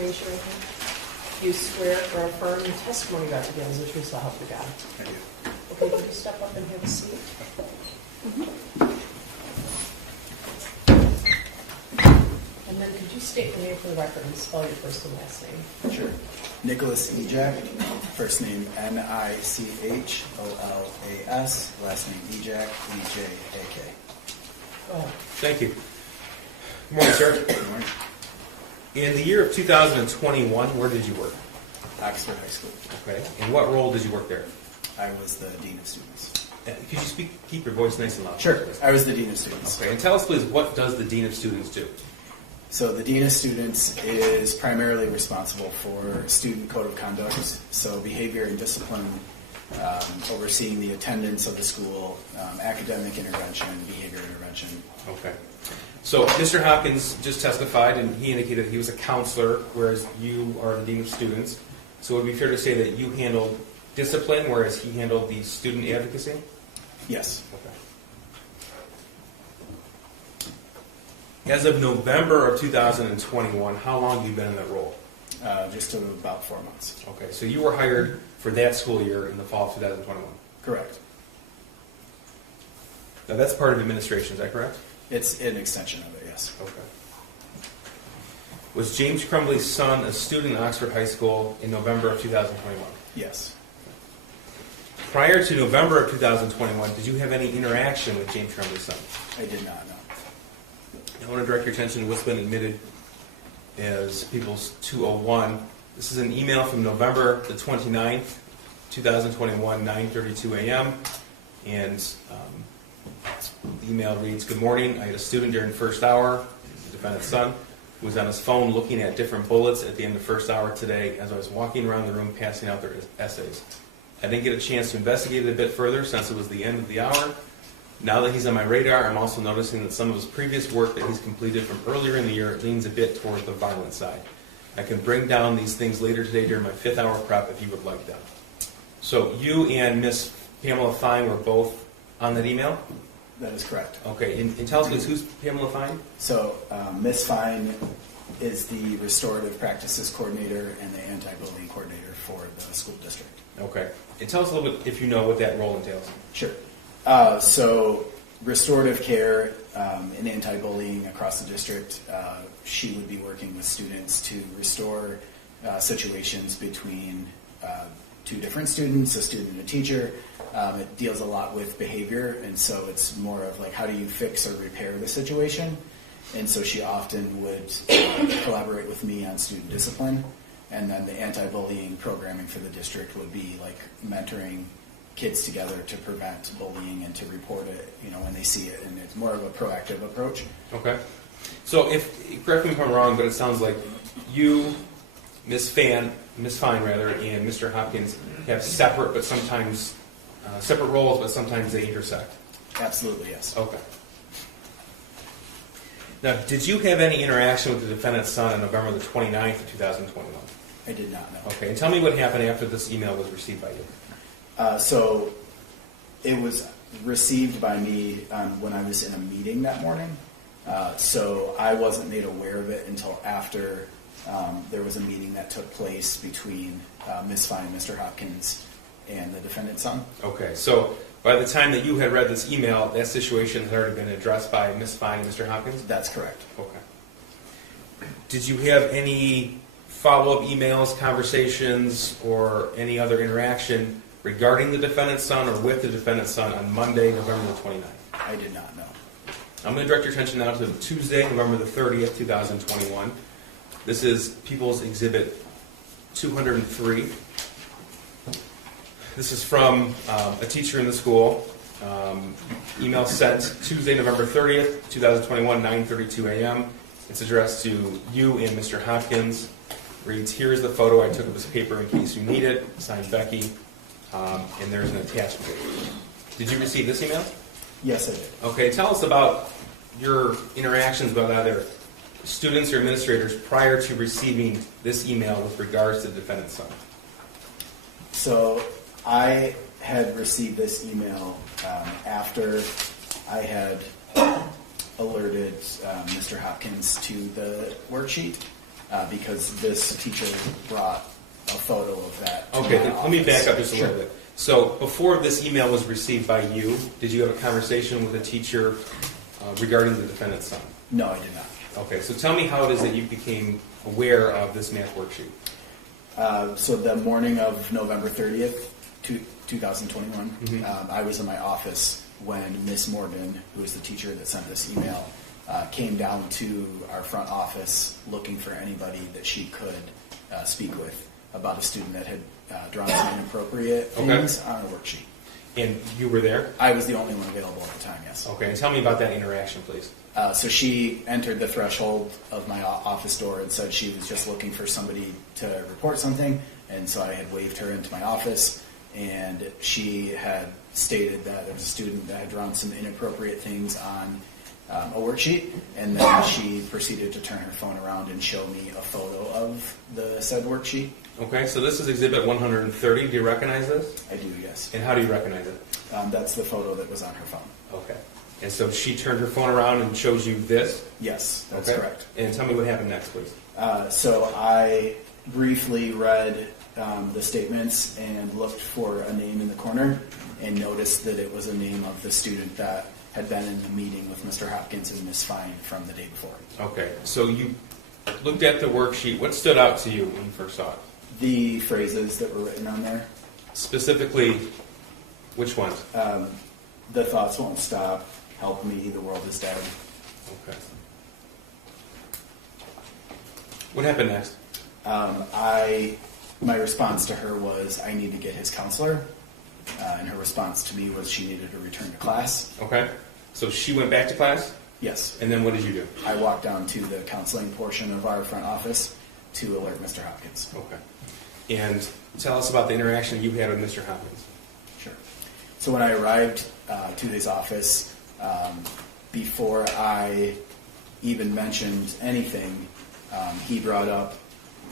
raise your right hand. Do you swear or affirm the testimony you're about to give is the truth, so help you God? I do. Okay, could you step up and have a seat? And then could you state your name for the record and spell your first and last name? Sure. Nicholas Ejak, first name Nicholaas, last name Ejak, E-J-A-K. Go ahead. Thank you. Good morning, sir. Good morning. In the year of 2021, where did you work? Oxford High School. Okay. And what role did you work there? I was the Dean of Students. Could you keep your voice nice and loud? Sure. Please? I was the Dean of Students. Okay. And tell us, please, what does the Dean of Students do? So the Dean of Students is primarily responsible for student code of conduct, so behavior and discipline, overseeing the attendance of the school, academic intervention, behavior intervention. Okay. So Mr. Hopkins just testified, and he indicated he was a counselor, whereas you are the Dean of Students. So it would be fair to say that you handled discipline, whereas he handled the student advocacy? Yes. Okay. As of November of 2021, how long have you been in that role? Just about 4 months. Okay, so you were hired for that school year in the fall of 2021. Correct. Now that's part of administration, is that correct? It's an extension of it, yes. Okay. Was James Crumbley's son a student in Oxford High School in November of 2021? Yes. Prior to November of 2021, did you have any interaction with James Crumbley's son? I did not know. I want to direct your attention to what's been admitted as People's 201. This is an email from November the 29th, 2021, 9:32 a.m. And the email reads, "Good morning. I had a student during first hour, the defendant's son, who was on his phone looking at different bullets at the end of first hour today as I was walking around the room passing out their essays. I didn't get a chance to investigate it a bit further since it was the end of the hour. Now that he's on my radar, I'm also noticing that some of his previous work that he's completed from earlier in the year leans a bit toward the violent side. I can bring down these things later today during my 5th hour prep if you would like them." So you and Miss Pamela Fine were both on that email? That is correct. Okay, and tell us, please, who's Pamela Fine? So Ms. Fine is the restorative practices coordinator and the anti-bullying coordinator for the school district. Okay. And tell us a little bit, if you know, what that role entails. Sure. So restorative care and anti-bullying across the district, she would be working with students to restore situations between two different students, a student and a teacher. It deals a lot with behavior, and so it's more of like, how do you fix or repair the situation? And so she often would collaborate with me on student discipline, and then the anti-bullying programming for the district would be like mentoring kids together to prevent bullying and to report it, when they see it, and it's more of a proactive approach. Okay. So correct me if I'm wrong, but it sounds like you, Miss Fine, and Mr. Hopkins have separate roles, but sometimes they intersect. Absolutely, yes. Okay. Now, did you have any interaction with the defendant's son on November the 29th of 2021? I did not know. Okay, and tell me what happened after this email was received by you. So it was received by me when I was in a meeting that morning. So I wasn't made aware of it until after there was a meeting that took place between Ms. Fine and Mr. Hopkins and the defendant's son. Okay, so by the time that you had read this email, that situation had already been addressed by Ms. Fine and Mr. Hopkins? That's correct. Okay. Did you have any follow-up emails, conversations, or any other interaction regarding the defendant's son or with the defendant's son on Monday, November the 29th? I did not know. I'm going to direct your attention now to Tuesday, November the 30th, 2021. This is People's Exhibit 203. This is from a teacher in the school. Email sent Tuesday, November 30th, 2021, 9:32 a.m. It's addressed to you and Mr. Hopkins. Reads, "Here's the photo I took of his paper in case you need it." Signed, Becky. And there's an attachment. Did you receive this email? Yes, I did. Okay, tell us about your interactions with either students or administrators prior to receiving this email with regards to the defendant's son. So I had received this email after I had alerted Mr. Hopkins to the worksheet. because this teacher brought a photo of that. to Okay, my let me back office. up just a Sure. little bit. So before this email was received by you, did you have a conversation with a teacher regarding the defendant's son? No, I did not. Okay, so tell me how it is that you became aware of this math worksheet. So the morning of November 30th, 2021, I was in my office when Miss Morgan, who was the teacher that sent this email, came down to our front office looking for anybody that she could speak with about a student that had drawn some inappropriate things on a worksheet. And you were there? I was the only one available at the time, yes. Okay, and tell me about that interaction, please. So she entered the threshold of my office door and said she was just looking for somebody to report something, and so I had waved her into my office, and she had stated that there was a student that had drawn some inappropriate things on a worksheet, and then she proceeded to turn her phone around and show me a photo of the said worksheet. Okay, so this is Exhibit 130. Do you recognize this? I do, yes. And how do you recognize it? That's the photo that was on her phone. Okay. And so she turned her phone around and showed you this? Yes, that's Okay. correct. And tell me what happened next, please. So I briefly read the statements and looked for a name in the corner and noticed that it was a name of the student that had been in the meeting with Mr. Hopkins and Ms. Fine from the day before. Okay, so you looked at the worksheet. What stood out to you when you first saw it? The phrases that were written on there, Specifically, which ones? the thoughts won't stop, help me, the world is dead. Okay. What happened next? My response to her was, I need to get his counselor. And her response to me was she needed to return to class. Okay. So she went back to class, Yes. and then what did you do? I walked down to the counseling portion of our front office to alert Mr. Hopkins. Okay. And tell us about the interaction you had with Mr. Hopkins. Sure. So when I arrived to his office, before I even mentioned anything, he brought up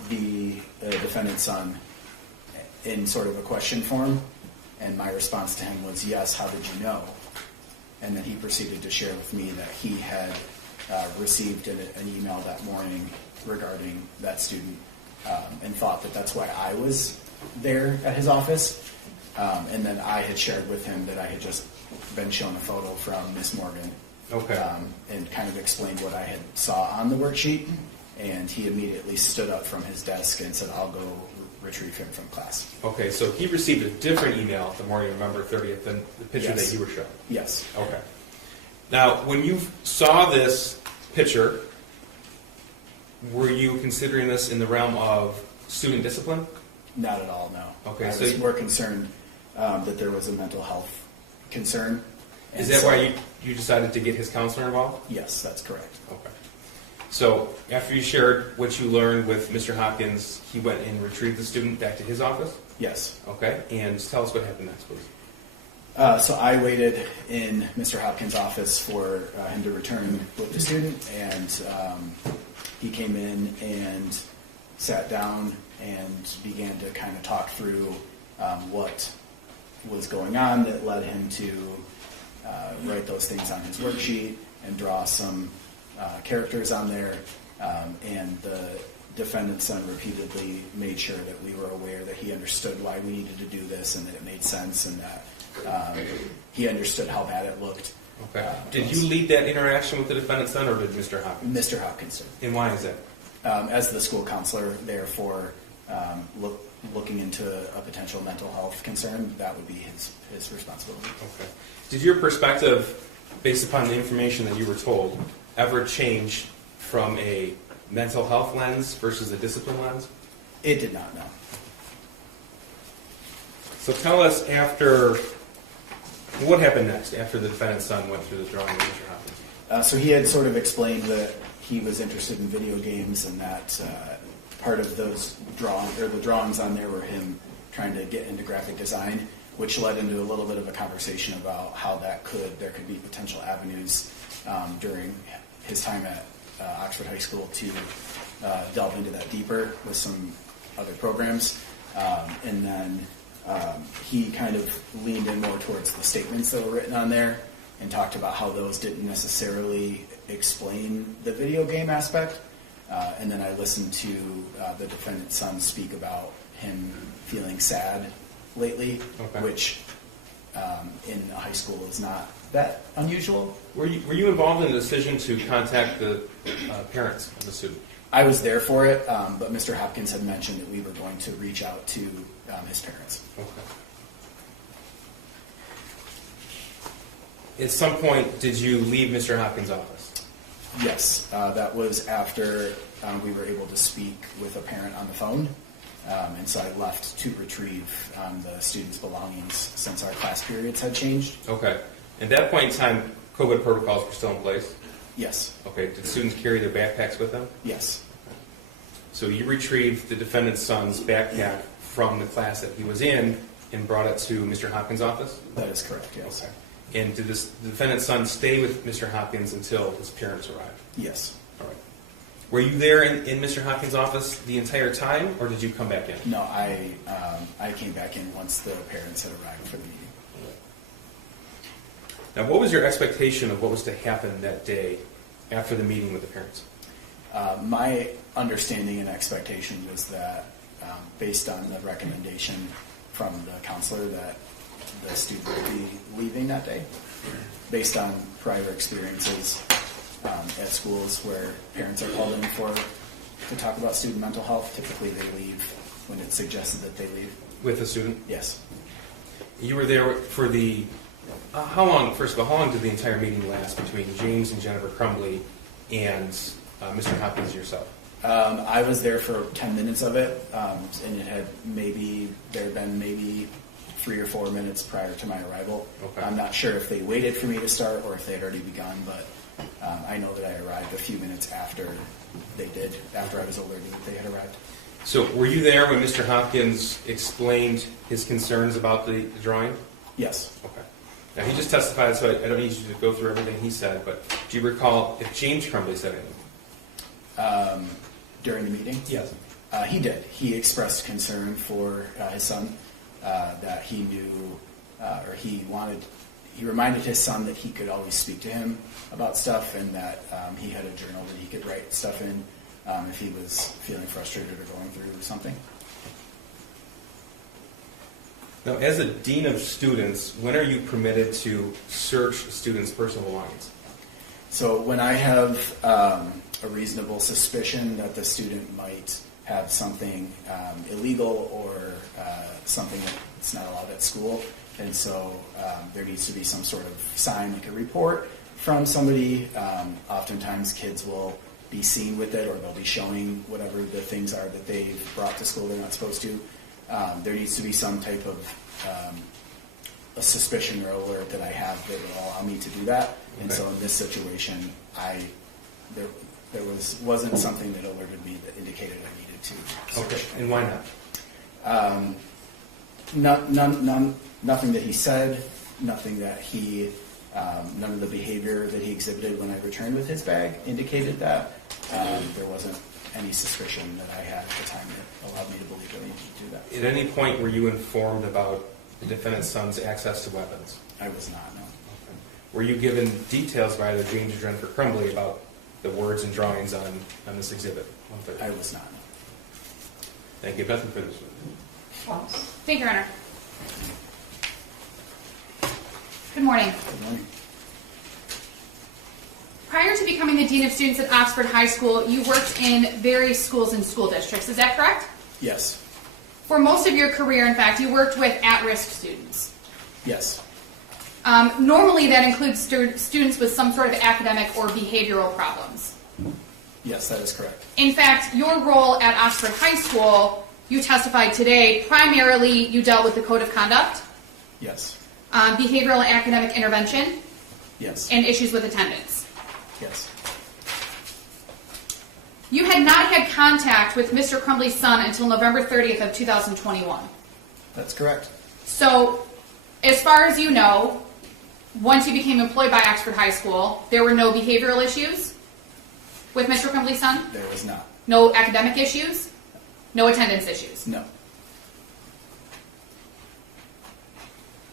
the defendant's son in sort of a question form, and my response to him was, yes, how did you know? And then he proceeded to share with me that he had received an email that morning regarding that student and thought that that's why I was there at his office. And then I had shared with him that I had just been shown a photo from Miss Morgan. Okay. And kind of explained what I had saw on the worksheet. And he immediately stood up from his desk and said, I'll go retrieve him from class. Okay, so he received a different email the morning of November 30th than the picture Yes. that you were shown. Yes. Okay. Now, when you saw this picture, were you considering this in the realm of student discipline? Not at all, no. Okay, I so was you- more concerned that there was a mental health concern. Is And that so- why you decided to get his counselor involved? Yes, that's correct. Okay. So after you shared what you learned with Mr. Hopkins, he went and retrieved the student back to his office? Yes. Okay, and tell us what happened next, please. So I waited in Mr. Hopkins' office for him to return with the student, and he came in and sat down and began to kind of talk through what was going on that led him to write those things on his worksheet and draw some characters on there. And the defendant's son repeatedly made sure that we were aware that he understood why we needed to do this and that it made sense and that he understood how bad it looked. Okay. Did you lead that interaction with the defendant's son, or did Mr. Hopkins? Mr. Hopkins, And why is that? as the school counselor, therefore, looking into a potential mental health concern, that would be his responsibility. Okay. Did your perspective, based upon the information that you were told, ever change from a mental health lens versus a discipline lens? It did not, no. So tell us what happened next after the defendant's son went through the drawing with Mr. Hopkins? So he had sort of explained that he was interested in video games and that part of those the drawings on there were him trying to get into graphic design, which led into a little bit of a conversation about how there could be potential avenues during his time at Oxford High School to delve into that deeper with some other programs. And then he kind of leaned in more towards the statements that were written on there and talked about how those didn't necessarily explain the video game aspect, And then I listened to the defendant's son speak about him feeling sad lately, Okay. which in a high school is not that unusual. Were you involved in the decision to contact the parents of the student? I was there for it, but Mr. Hopkins had mentioned that we were going to reach out to his parents. Okay. At some point, did you leave Mr. Hopkins' office? Yes, that was after we were able to speak with a parent on the phone, and so I left to retrieve the students' belongings since our class periods had changed. Okay. At that point in time, COVID protocols were still in place? Yes, Okay. Did students carry their backpacks with them? yes, So you retrieved the defendant's son's backpack from the class that he was in and brought it to Mr. Hopkins' office? that is correct, yes. Okay. And did the defendant's son stay with Mr. Hopkins until his parents arrived? Yes. All right. Were you there in Mr. Hopkins' office the entire time, or did you come back in? No, I came back in once the parents had arrived for the meeting. Now, what was your expectation of what was to happen that day after the meeting with the parents? My understanding and expectation was that, based on the recommendation from the counselor, that the student would be leaving that day, based on prior experiences at schools where parents are called in to talk about student mental health. Typically, they leave when it's suggested that they leave. With the student? Yes. You were there for the... how long, first of all, how long did the entire meeting last between James and Jennifer Crumbley and Mr. Hopkins yourself? I was there for 10 minutes of it, and there had been maybe 3 or 4 minutes prior to my arrival. Okay. I'm not sure if they waited for me to start or if they had already begun, but I know that I arrived a few minutes after they did, after I was alerted that they had arrived. So were you there when Mr. Hopkins explained his concerns about the drawing? Yes. Okay. Now, he just testified, so I don't need you to go through everything he said, but do you recall if James Crumbley said anything? During the meeting? Yes. He did. He expressed concern for his son, that he knew, or he reminded his son that he could always speak to him about stuff, and that he had a journal that he could write stuff in if he was feeling frustrated or going through something. Now, as a dean of students, when are you permitted to search students' personal belongings? So when I have a reasonable suspicion that the student might have something illegal or something that's not allowed at school, and so there needs to be some sort of sign, like a report from somebody. Oftentimes kids will be seen with it, or they'll be showing whatever the things are that they've brought to school they're not supposed to. There needs to be some type of a suspicion or alert that I have that will allow me to do that. And so in this situation, there wasn't something that alerted me that indicated I needed to search. Okay, and why not? Nothing that he said, nothing that none of the behavior that he exhibited when I returned with his bag indicated that. There wasn't any suspicion that I had at the time that allowed me to believe I needed to do that. At any point were you informed about the defendant's son's access to weapons? I was not, no. Were you given details by either James or Jennifer Crumbley about the words and drawings on this exhibit? I was not, no. Thank you. Bethany, for this one. Thank you, Your Honor. Good morning. Good morning. Prior to becoming the Dean of Students at Oxford High School, you worked in various schools and school districts. Is that correct? Yes. For most of your career, in fact, you worked with at-risk students. Yes. Normally, that includes students with some sort of academic or behavioral problems. Yes, that is correct. In fact, your role at Oxford High School, you testified today, primarily you dealt with the code of conduct, Yes. behavioral and academic intervention, Yes. and issues with attendance. Yes. You had not had contact with Mr. Crumbley's son until November 30th of 2021. That's correct. So, as far as you know, once you became employed by Oxford High School, there were no behavioral issues with Mr. Crumbley's son? There was not. No academic issues? No attendance issues? No.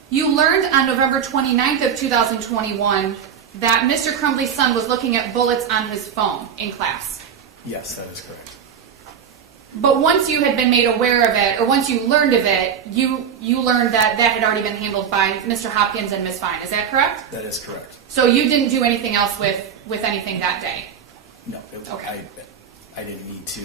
You learned on November 29th of 2021 that Mr. Crumbley's son was looking at bullets on his phone in class. Yes, that is correct. But once you had been made aware of it, or once you learned of it, you learned that that had already been handled by Mr. Hopkins and Ms. Fine. Is that correct? That is correct. So you didn't do anything else with anything that day? No, Okay. I didn't need to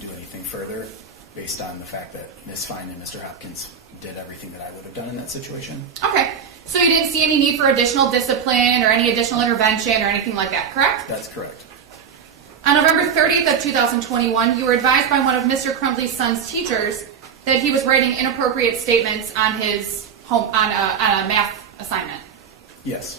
do anything further based on the fact that Ms. Fine and Mr. Hopkins did everything that I would have done in that situation. Okay. So you didn't see any need for additional discipline or any additional intervention or anything like that, correct? That's correct. On November 30th of 2021, you were advised by one of Mr. Crumbley's son's teachers that he was writing inappropriate statements on his on a math assignment. Yes.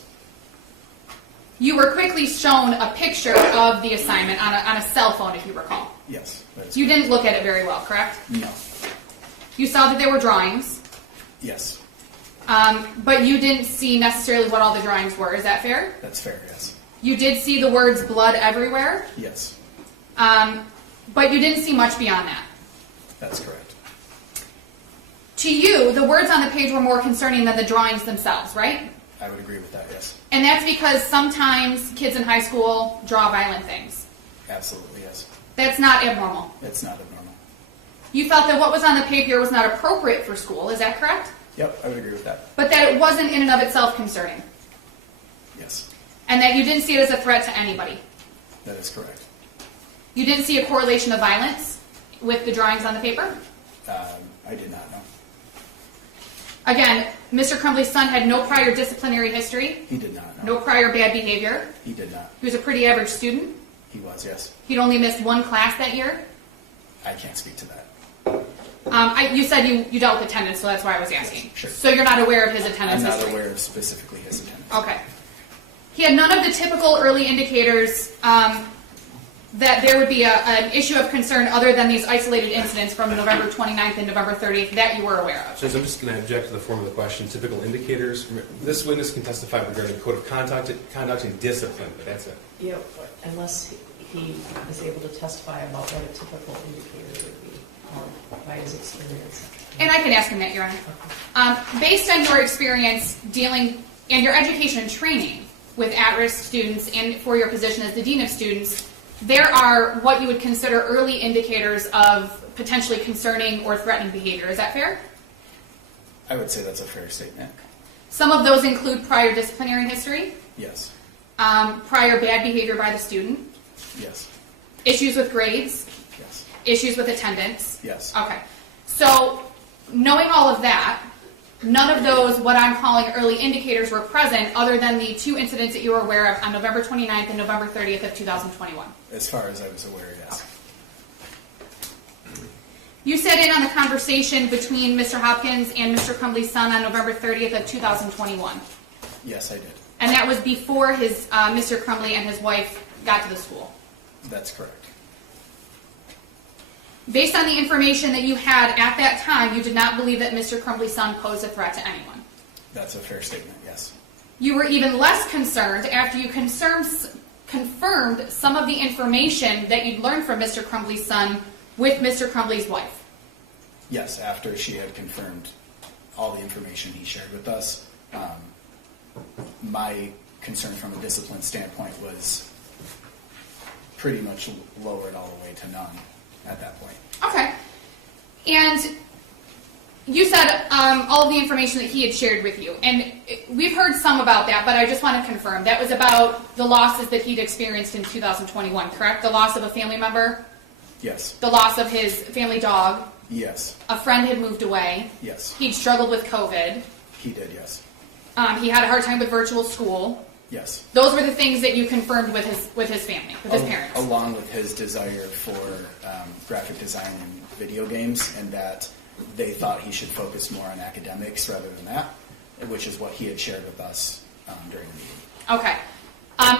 You were quickly shown a picture of the assignment on a cell phone, if you recall. Yes. That is You correct. didn't look at it very well, correct? No. You saw that there were drawings, Yes. but you didn't see necessarily what all the drawings were. Is that fair? That's fair, yes. You did see the words blood everywhere, Yes. but you didn't see much beyond that. That's correct. To you, the words on the page were more concerning than the drawings themselves, right? I would agree with that, yes. And that's because sometimes kids in high school draw violent things. Absolutely, yes. That's not abnormal. It's not abnormal. You felt that what was on the paper was not appropriate for school, is that correct? Yep, I would agree with that. But that it wasn't in and of itself concerning. Yes. And that you didn't see it as a threat to anybody. That is correct. You didn't see a correlation of violence with the drawings on the paper? I did not know. Again, Mr. Crumbley's son had no prior disciplinary history, He did not know. no prior bad behavior. He did not. He was a pretty average student. He was, yes. He'd only missed one class that year. I can't speak to that. You said you dealt with attendance, so that's why I was asking. Sure. So you're not aware of his attendance I'm not history? aware of specifically his attendance. Okay. He had none of the typical early indicators that there would be an issue of concern other than these isolated incidents from November 29th and November 30th that you were aware of. So I'm just going to object to the form of the question. Typical indicators. This witness can testify regarding code of conduct and discipline, but that's it. Yeah, but unless he is able to testify about what a typical indicator would be, by his experience. And I can ask him that, Your Honor. Based on your experience dealing and your education and training with at-risk students and for your position as the Dean of Students, there are what you would consider early indicators of potentially concerning or threatening behavior. Is that fair? I would say that's a fair statement. Some of those include prior disciplinary history, Yes. prior bad behavior by the student, Yes. issues with grades, Yes. issues with attendance. Yes. Okay. So, knowing all of that, none of those, what I'm calling early indicators, were present other than the two incidents that you were aware of on November 29th and November 30th of 2021. As far as I was aware, yes. You sat in on the conversation between Mr. Hopkins and Mr. Crumbley's son on November 30th of 2021. Yes, I did. And that was before his Mr. Crumbley and his wife got to the school. That's correct. Based on the information that you had at that time, you did not believe that Mr. Crumbley's son posed a threat to anyone. That's a fair statement, yes. You were even less concerned after you confirmed some of the information that you'd learned from Mr. Crumbley's son with Mr. Crumbley's wife. Yes, after she had confirmed all the information he shared with us, my concern from a discipline standpoint was pretty much lowered all the way to none at that point. Okay. And you said all of the information that he had shared with you. And we've heard some about that, but I just want to confirm. That was about the losses that he'd experienced in 2021, correct? The loss of a family member? Yes. The loss of his family dog? Yes. A friend had moved away? Yes. He'd struggled with COVID? He did, yes. He had a hard time with virtual school? Yes. Those were the things that you confirmed with his family, with his parents? Along with his desire for graphic design and video games, and that they thought he should focus more on academics rather than that, which is what he had shared with us during the meeting. Okay.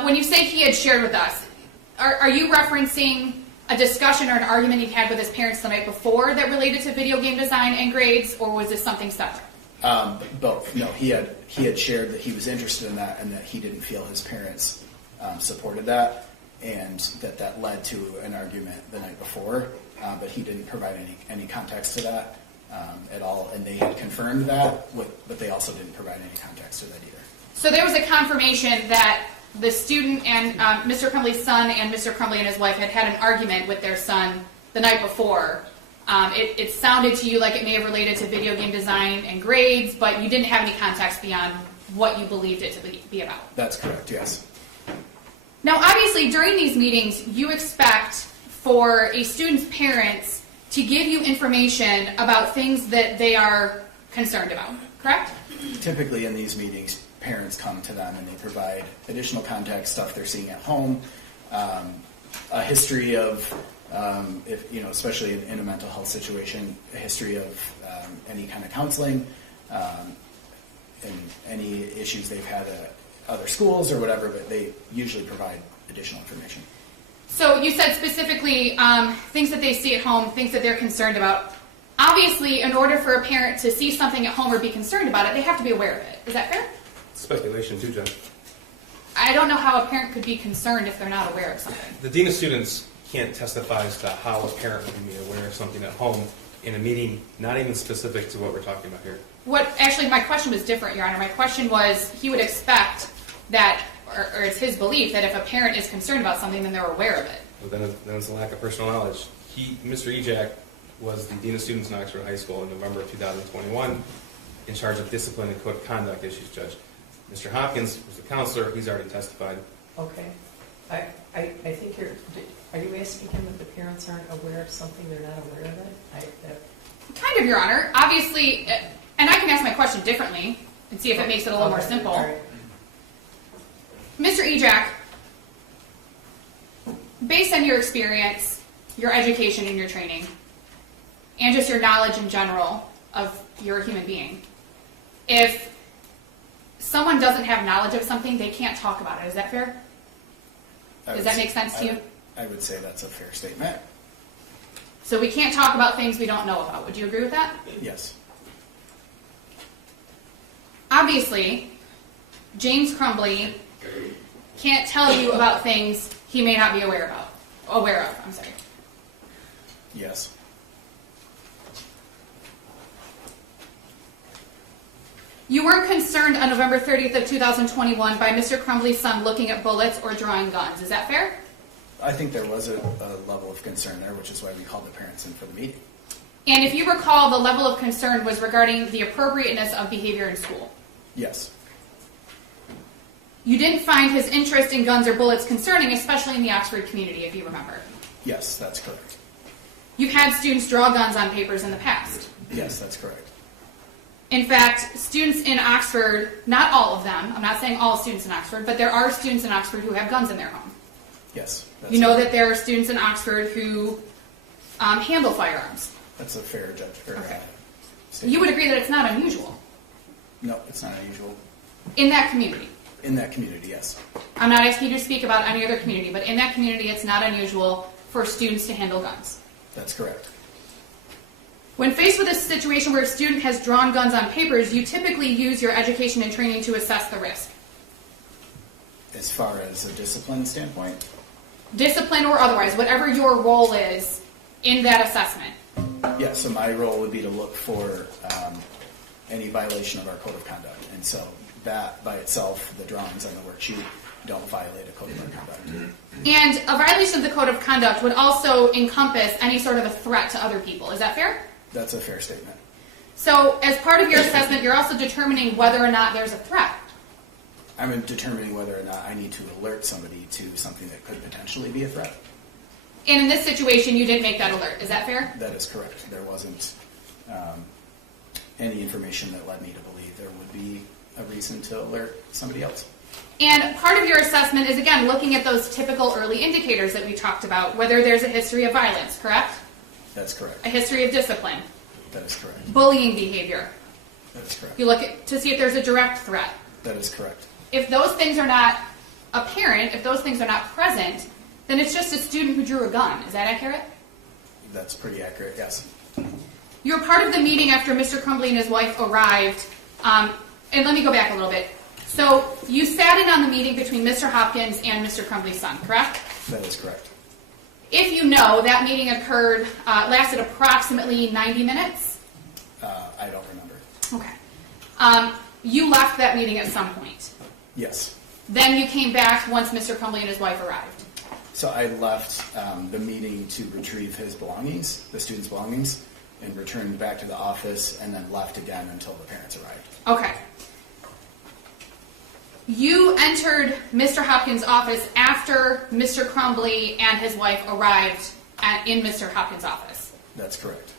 When you say he had shared with us, are you referencing a discussion or an argument he had with his parents the night before that related to video game design and grades, or was this something separate? Both. No, he had shared that he was interested in that and that he didn't feel his parents supported that, and that led to an argument the night before, but he didn't provide any context to that at all, and they had confirmed that, but they also didn't provide any context to that either. So there was a confirmation that the student and Mr. Crumbley's son and Mr. Crumbley and his wife had an argument with their son the night before. It sounded to you like it may have related to video game design and grades, but you didn't have any context beyond what you believed it to be about. That's correct, yes. Now, obviously, during these meetings, you expect for a student's parents to give you information about things that they are concerned about, correct? Typically in these meetings, parents come to them and they provide additional context, stuff they're seeing at home, a history of, if especially in a mental health situation, a history of any kind of counseling, and any issues they've had at other schools or whatever, but they usually provide additional information. So you said specifically things that they see at home, things that they're concerned about. Obviously, in order for a parent to see something at home or be concerned about it, they have to be aware of it. Is that fair? Speculation too, Jen. I don't know how a parent could be concerned if they're not aware of something. The Dean of Students can't testify as to how a parent would be aware of something at home in a meeting, not even specific to what we're talking about here. Actually, my question was different, Your Honor. My question was, he would expect that, or it's his belief that if a parent is concerned about something, then they're aware of it. Well, then it's a lack of personal knowledge. Mr. Ejak was the Dean of Students in Oxford High School in November of 2021, in charge of discipline and code of conduct issues, Judge. Mr. Hopkins was the counselor. He's already testified. Okay. I think are you asking him if the parents aren't aware of something, they're not aware of it? Kind of, Your Honor. Obviously, and I can ask my question differently and see if it makes it a little more simple. All right. Mr. Ejak, based on your experience, your education and your training, and just your knowledge in general of you're a human being, if someone doesn't have knowledge of something, they can't talk about it. Is that fair? Does that make sense to you? I would say that's a fair statement. So we can't talk about things we don't know about. Would you agree with that? Yes. Obviously, James Crumbley can't tell you about things he may not be aware of. I'm sorry. Yes. You weren't concerned on November 30th of 2021 by Mr. Crumbley's son looking at bullets or drawing guns. Is that fair? I think there was a level of concern there, which is why we called the parents in for the meeting. And if you recall, the level of concern was regarding the appropriateness of behavior in school. Yes. You didn't find his interest in guns or bullets concerning, especially in the Oxford community, if you remember. Yes, that's correct. You've had students draw guns on papers in the past. Yes, that's correct. In fact, students in Oxford, not all of them, I'm not saying all students in Oxford, but there are students in Oxford who have guns in their home. Yes. You know that there are students in Oxford who handle firearms. That's a fair judgment. Okay. You would agree that it's not unusual? No, it's not unusual. In that community? In that community, yes. I'm not asking you to speak about any other community, but in that community it's not unusual for students to handle guns. That's correct. When faced with a situation where a student has drawn guns on papers, you typically use your education and training to assess the risk. As far as a discipline standpoint? Discipline or otherwise, whatever your role is in that assessment. Yeah, so my role would be to look for any violation of our code of conduct. And so that by itself, the drawings on the worksheet, don't violate a code of conduct. And a violation of the code of conduct would also encompass any sort of a threat to other people. Is that fair? That's a fair statement. So as part of your assessment, you're also determining whether or not there's a threat. I'm determining whether or not I need to alert somebody to something that could potentially be a threat. And in this situation, you didn't make that alert. Is that fair? That is correct. There wasn't any information that led me to believe there would be a reason to alert somebody else. And part of your assessment is, again, looking at those typical early indicators that we talked about, whether there's a history of violence, correct? That's correct. A history of discipline. That is correct. Bullying behavior. That is correct. You look at to see if there's a direct threat. That is correct. If those things are not apparent, if those things are not present, then it's just a student who drew a gun. Is that accurate? That's pretty accurate, yes. You were part of the meeting after Mr. Crumbley and his wife arrived. And let me go back a little bit. So you sat in on the meeting between Mr. Hopkins and Mr. Crumbley's son, correct? That is correct. If you know, that meeting lasted approximately 90 minutes? I don't remember. Okay. You left that meeting at some point. Yes. Then you came back once Mr. Crumbley and his wife arrived. So I left the meeting to retrieve his belongings, the students' belongings, and returned back to the office, and then left again until the parents arrived. Okay. You entered Mr. Hopkins' office after Mr. Crumbley and his wife arrived in Mr. Hopkins' office. That's correct.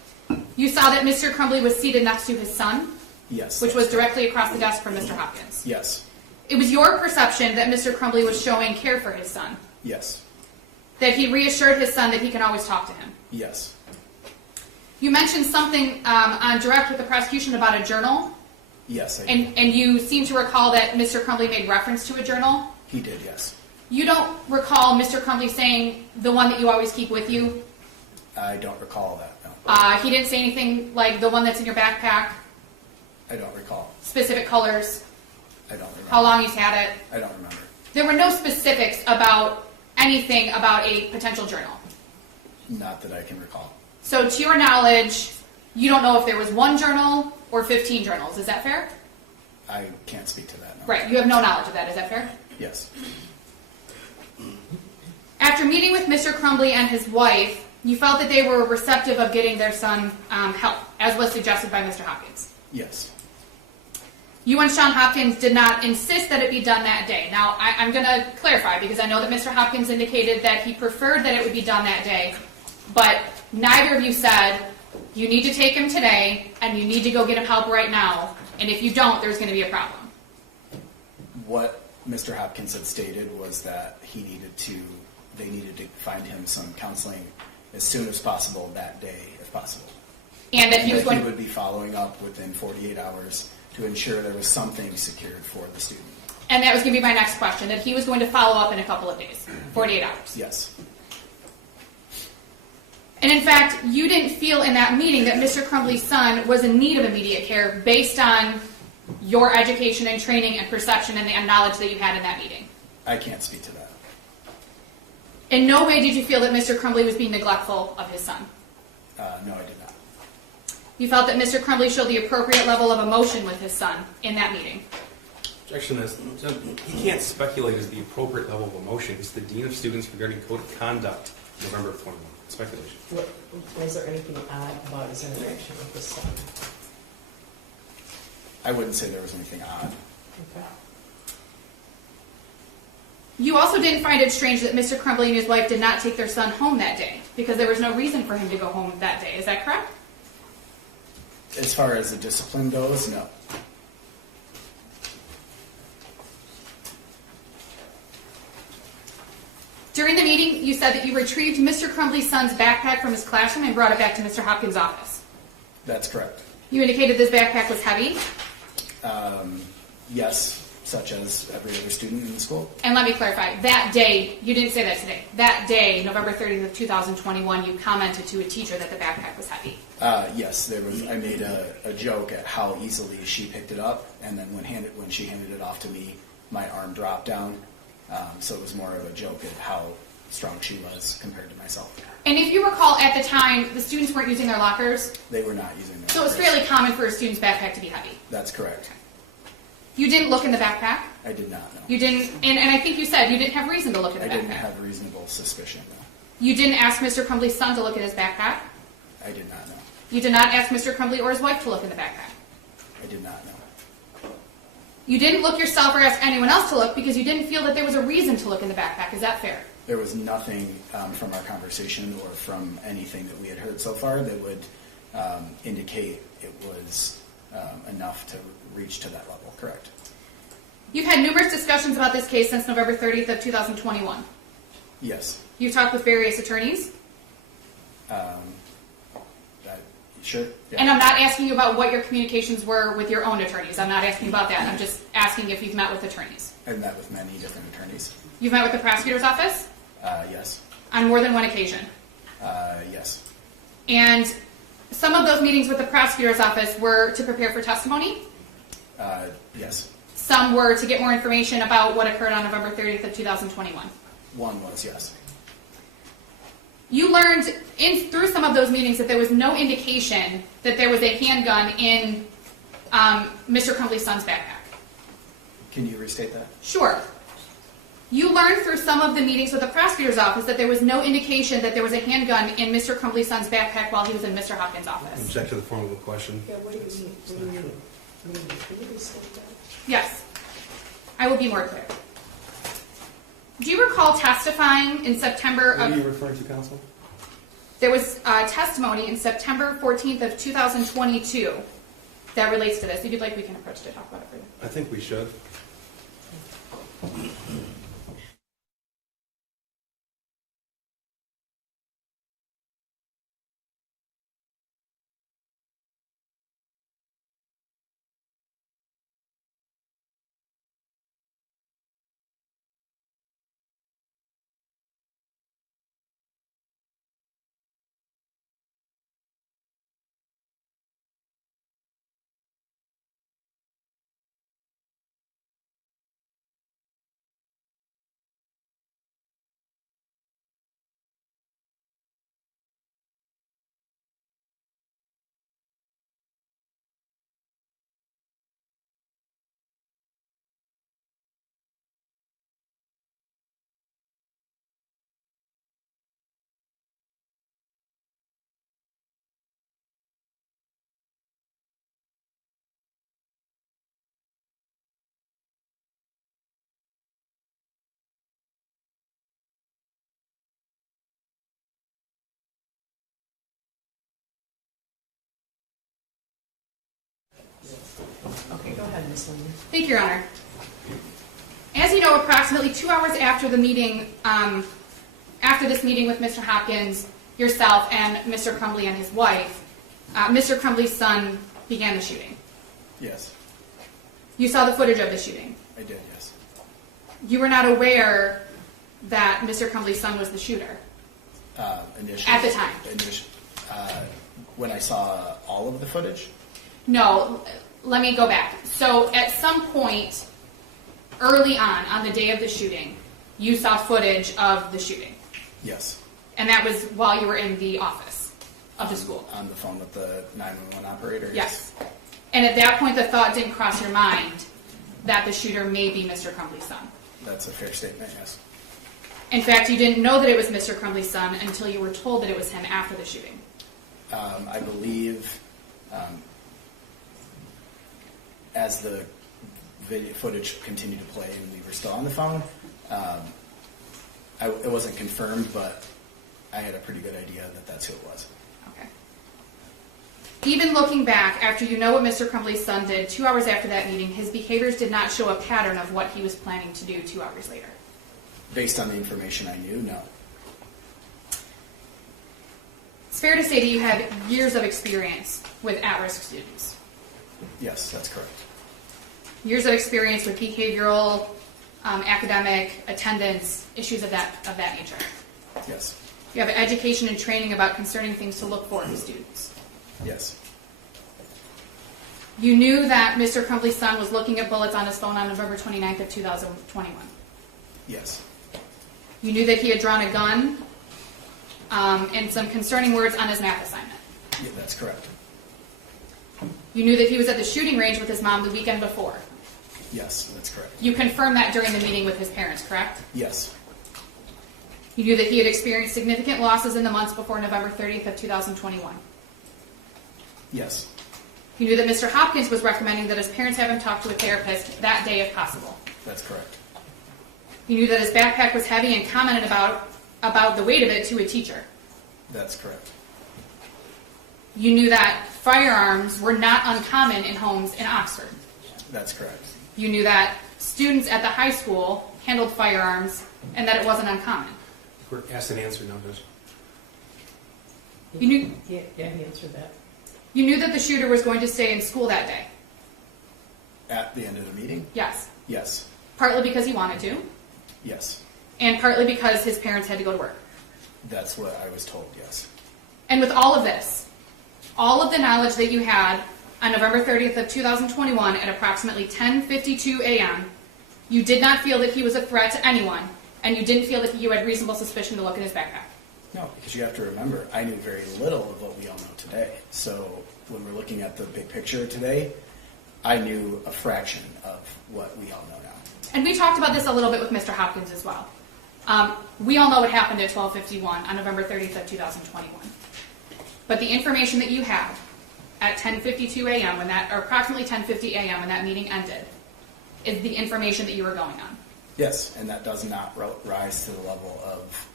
You saw that Mr. Crumbley was seated next to his son, Yes. which was directly across the desk from Mr. Hopkins. Yes. It was your perception that Mr. Crumbley was showing care for his son, Yes. that he reassured his son that he can always talk to him. Yes. You mentioned something on direct with the prosecution about a journal, Yes, I did. and you seem to recall that Mr. Crumbley made reference to a journal. He did, yes. You don't recall Mr. Crumbley saying the one that you always keep with you? I don't recall that, no. He didn't say anything like the one that's in your backpack, I don't recall. specific colors, I don't remember. how long he's had it. I don't remember. There were no specifics about anything about a potential journal. Not that I can recall. So to your knowledge, you don't know if there was one journal or 15 journals. Is that fair? I can't speak to that, no. Right, you have no knowledge of that. Is that fair? Yes. After meeting with Mr. Crumbley and his wife, you felt that they were receptive of getting their son help, as was suggested by Mr. Hopkins. Yes. You and Sean Hopkins did not insist that it be done that day. Now, I'm going to clarify because I know that Mr. Hopkins indicated that he preferred that it would be done that day, but neither of you said, you need to take him today and you need to go get him help right now, and if you don't, there's going to be a problem. What Mr. Hopkins had stated was that they needed to find him some counseling as soon as possible that day, if possible. And that he was going would be following up within 48 hours to ensure there was something secured for the student. And that was going to be my next question, that he was going to follow up in a couple of days, 48 hours. Yes. And in fact, you didn't feel in that meeting that Mr. Crumbley's son was in need of immediate care based on your education and training and perception and the knowledge that you had in that meeting. I can't speak to that. In no way did you feel that Mr. Crumbley was being neglectful of his son. No, I did not. You felt that Mr. Crumbley showed the appropriate level of emotion with his son in that meeting. Objection is, he can't speculate as the appropriate level of emotion. He's the Dean of Students regarding Code of Conduct, November of 21. Speculation. Was there anything odd about his interaction with his son? I wouldn't say there was anything odd. Okay. You also didn't find it strange that Mr. Crumbley and his wife did not take their son home that day because there was no reason for him to go home that day. Is that correct? As far as the discipline goes, no. During the meeting, you said that you retrieved Mr. Crumbley's son's backpack from his classroom and brought it back to Mr. Hopkins' office. That's correct. You indicated this backpack was heavy. Yes, such as every other student in the school. And let me clarify, that day, you didn't say that today. That day, November 30th of 2021, you commented to a teacher that the backpack was heavy. Yes, I made a joke at how easily she picked it up, and then when she handed it off to me, my arm dropped down. So it was more of a joke at how strong she was compared to myself. And if you recall, at the time, the students weren't using their lockers, They were not using their so it was lockers. fairly common for a student's backpack to be heavy. That's correct. You didn't look in the backpack. I did not know. You didn't, and I think you said you didn't have reason to look in the I backpack. didn't have reasonable suspicion, no. You didn't ask Mr. Crumbley's son to look in his backpack. I did not know. You did not ask Mr. Crumbley or his wife to look in the backpack. I did not know. You didn't look yourself or ask anyone else to look because you didn't feel that there was a reason to look in the backpack. Is that fair? There was nothing from our conversation or from anything that we had heard so far that would indicate it was enough to reach to that level, correct? You've had numerous discussions about this case since November 30th of 2021. Yes. You've talked with various attorneys. Sure. Yeah. And I'm not asking you about what your communications were with your own attorneys. I'm not asking about that. I'm just asking if you've met with attorneys. I've met with many different attorneys. You've met with the prosecutor's office? Yes. On more than one occasion. Yes. And some of those meetings with the prosecutor's office were to prepare for testimony. Yes. Some were to get more information about what occurred on November 30th of 2021. One was yes. You learned through some of those meetings that there was no indication that there was a handgun in Mr. Crumbley's son's backpack. Can you restate that? Sure. You learned through some of the meetings with the prosecutor's office that there was no indication that there was a handgun in Mr. Crumbley's son's backpack while he was in Mr. Hopkins' office. Object to the form of the question. Yeah, what do you mean? What do you mean? Can you restate that? Yes. I will be more clear. Do you recall testifying in September What are you of... referring to, counsel? There was testimony in September 14th of 2022 that relates to this. If you'd like, we can approach to talk about it further. I think we should. Okay, go ahead, Ms. Lynn. Thank you, Your Honor. As you know, approximately 2 hours after the meeting, after this meeting with Mr. Hopkins, yourself, and Mr. Crumbley and his wife, Mr. Crumbley's son began the shooting. Yes, You saw the footage of the shooting. I did, yes. You were not aware that Mr. Crumbley's son was the shooter. Initially. At the time. When I saw all of the footage? No, let me go back. So at some point early on the day of the shooting, you saw footage of the shooting. Yes. And that was while you were in the office of the school. On the phone with the 911 operator? Yes. And at that point, the thought didn't cross your mind that the shooter may be Mr. Crumbley's son. That's a fair statement, yes. In fact, you didn't know that it was Mr. Crumbley's son until you were told that it was him after the shooting. I believe as the video footage continued to play and we were still on the phone, it wasn't confirmed, but I had a pretty good idea that that's who it was. Okay. Even looking back, after you know what Mr. Crumbley's son did 2 hours after that meeting, his behaviors did not show a pattern of what he was planning to do 2 hours later. Based on the information I knew, no. It's fair to say that you have years of experience with at-risk students. Yes, that's correct. Years of experience with behavioral, academic, attendance, issues of that nature. Yes. You have education and training about concerning things to look for in students. Yes. You knew that Mr. Crumbley's son was looking at bullets on his phone on November 29th of 2021. Yes. You knew that he had drawn a gun and some concerning words on his math assignment. Yeah, that's correct. You knew that he was at the shooting range with his mom the weekend before. Yes, that's correct. You confirmed that during the meeting with his parents, correct? Yes. You knew that he had experienced significant losses in the months before November 30th of 2021. Yes. You knew that Mr. Hopkins was recommending that his parents have him talk to a therapist that day if possible. That's correct. You knew that his backpack was heavy and commented about the weight of it to a teacher. That's correct. You knew that firearms were not uncommon in homes in Oxford. That's correct. You knew that students at the high school handled firearms and that it wasn't uncommon. We're asked and answered now, Judge. You knew, Yeah, he answered that. you knew that the shooter was going to stay in school that day. At the end of the meeting? Yes. Yes. Partly because he wanted to, Yes. and partly because his parents had to go to work. That's what I was told, yes. And with all of this, all of the knowledge that you had on November 30th of 2021 at approximately 10:52 a.m., you did not feel that he was a threat to anyone, and you didn't feel that you had reasonable suspicion to look in his backpack. No, because you have to remember, I knew very little of what we all know today. So when we're looking at the big picture today, I knew a fraction of what we all know now. And we talked about this a little bit with Mr. Hopkins as well. We all know what happened at 12:51 on November 30th of 2021. But the information that you have at 10:52 a.m. or approximately 10:50 a.m. when that meeting ended, is the information that you were going on. Yes, and that does not rise to the level of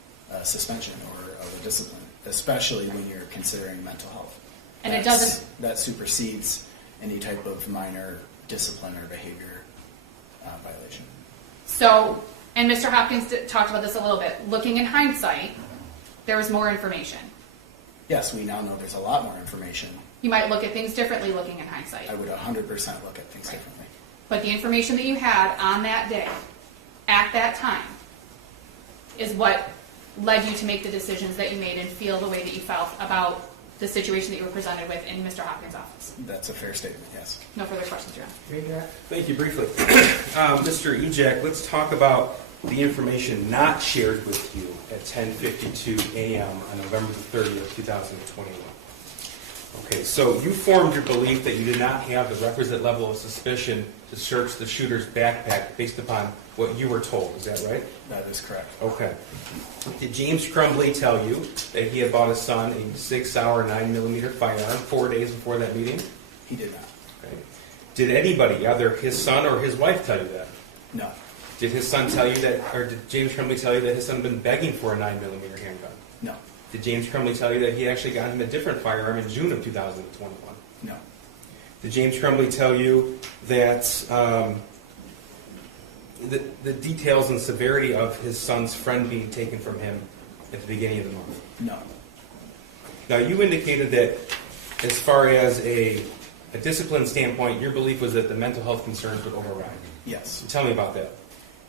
suspension or of a discipline, especially when you're considering mental health. And it doesn't. That supersedes any type of minor discipline or behavior violation. So, and Mr. Hopkins talked about this a little bit. Looking in hindsight, there was more information. Yes, we now know there's a lot more information. You might look at things differently looking in hindsight. I would 100% look at things differently. But the information that you had on that day, at that time, is what led you to make the decisions that you made and feel the way that you felt about the situation that you were presented with in Mr. Hopkins' office. That's a fair statement, yes. No further questions, Your Honor. Thank you. Briefly, Mr. Ejak, let's talk about the information not shared with you at 10:52 a.m. on November the 30th, 2021. Okay, so you formed your belief that you did not have the requisite level of suspicion to search the shooter's backpack based upon what you were told. Is that right? That is correct. Okay. Did James Crumbley tell you that he had bought his son a 6-hour 9mm firearm 4 days before that meeting? He did not. Okay. Did anybody, either his son or his wife, tell you that? No. Did his son tell you that, or did James Crumbley tell you that his son had been begging for a 9mm handgun? No. Did James Crumbley tell you that he actually got him a different firearm in June of 2021? No. Did James Crumbley tell you that the details and severity of his son's friend being taken from him at the beginning of the month? No. Now, you indicated that as far as a discipline standpoint, your belief was that the mental health concerns would override. Yes. Tell me about that.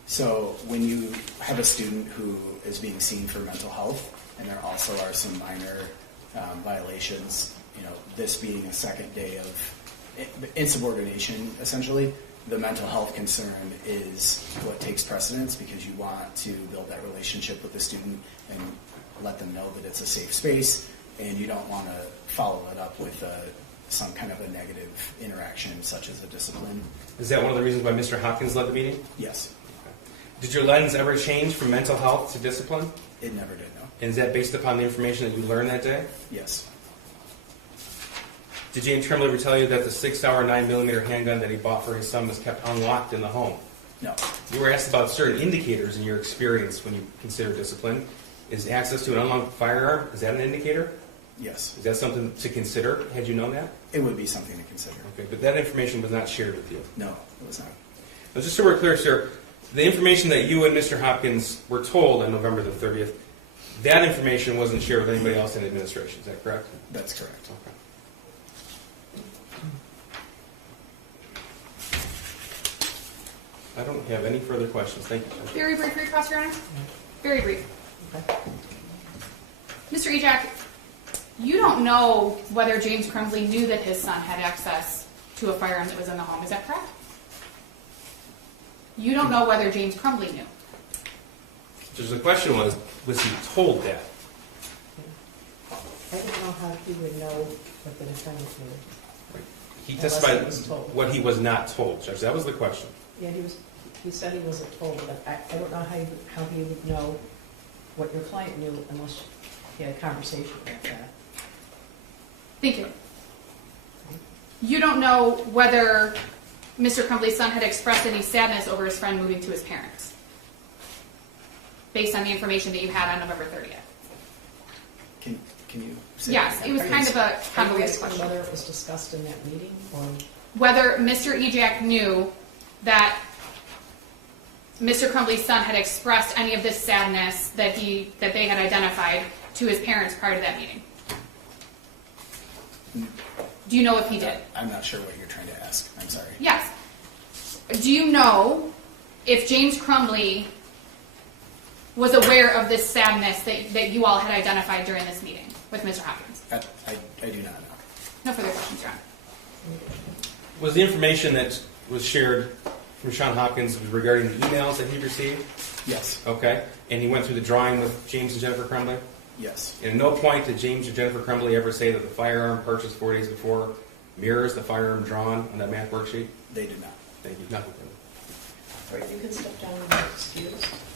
So when you have a student who is being seen for mental health, and there also are some minor violations, this being a second day of insubordination, essentially, the mental health concern is what takes precedence because you want to build that relationship with the student and let them know that it's a safe space, and you don't want to follow it up with some kind of a negative interaction, such as a discipline. Is that one of the reasons why Mr. Hopkins led the meeting? Yes. Okay. Did your lens ever change from mental health to discipline? It never did, no. And is that based upon the information that you learned that day? Yes. Did James Crumbley ever tell you that the 6-hour 9mm handgun that he bought for his son was kept unlocked in the home? No. You were asked about certain indicators in your experience when you consider discipline. Is access to an unlocked firearm, is that an indicator? Yes. Is that something to consider, had you known that? It would be something to consider. Okay, but that information was not shared with you. No, it was not. Now, just so we're clear, sir, the information that you and Mr. Hopkins were told on November the 30th, that information wasn't shared with anybody else in administration, is that correct? That's correct. Okay. I don't have any further questions. Thank you, sir. Very brief request, Your Honor. Very brief. Okay. Mr. Ejak, you don't know whether James Crumbley knew that his son had access to a firearm that was in the home. Is that correct? You don't know whether James Crumbley knew. So the question was he told that? I don't know how he would know what the defendant knew. He Unless testified he was told. what he was not told, Judge. That was the question. Yeah, he said he wasn't told, but I don't know how he would know what your client knew unless he had a conversation about that. Thank you. You don't know whether Mr. Crumbley's son had expressed any sadness over his friend moving to his parents, based on the information that you had on November 30th. Can you say Yes, that? it was kind of a Are you convoluted asking question. whether it was discussed in that meeting, or? Whether Mr. Ejak knew that Mr. Crumbley's son had expressed any of this sadness that they had identified to his parents prior to that meeting. Do you know if he did? I'm not sure what you're trying to ask. I'm sorry. Yes. Do you know if James Crumbley was aware of this sadness that you all had identified during this meeting with Mr. Hopkins? I do not know. No further questions, Your Honor. Was the information that was shared from Sean Hopkins regarding the emails that he received? Yes. Okay. And he went through the drawing with James and Jennifer Crumbley? Yes. And at no point did James or Jennifer Crumbley ever say that the firearm purchased 4 days before mirrors the firearm drawn on that math worksheet? They did not. Thank you. Nothing. All right, you can step down and excuse.